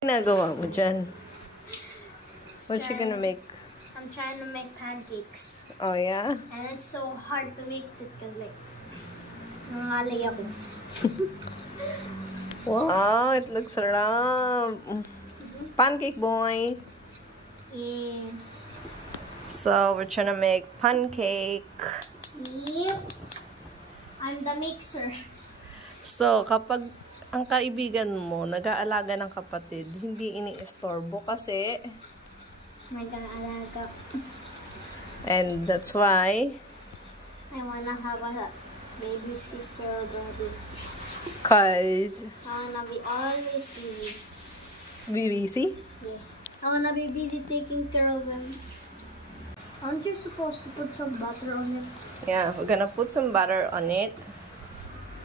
Ginagawa mo dyan? What's she gonna make? I'm trying to make pancakes. Oh, yeah? And it's so hard to make it because, like, nangalay ako. Wow, it looks sarap. Pancake boy. Yeah. So, we're trying to make pancake. Yep. I'm the mixer. So, kapag ang kaibigan mo nag-aalaga ng kapatid, hindi ini-istorbo kasi Nag-aalaga. and that's why I wanna have a baby sister or brother. cause I wanna be always busy. be busy. Yeah. I wanna be busy taking care of him. Aren't you supposed to put some butter on it? Yeah, we're gonna put some butter on it.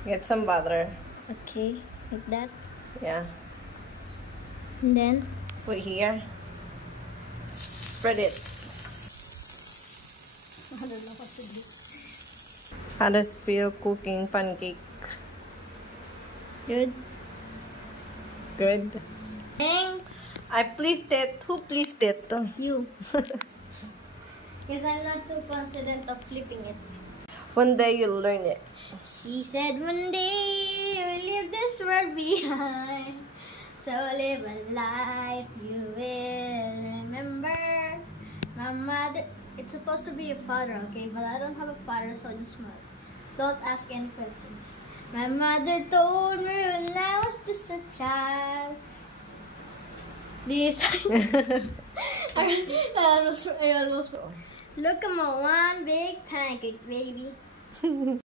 Get some butter. Okay, like that. Yeah. And then Put here. Spread it. How does it feel cooking pancake? good. Good. Dang I flipped it. Who flipped it? you. Because I'm not too confident of flipping it. One day you'll learn it. She said one day we'll leave this world behind. So live a life you will remember. My mother, it's supposed to be a father, okay? But I don't have a father, so just don't ask any questions. My mother told me when I was just a child. This I almost look, I'm a one big pancake, baby.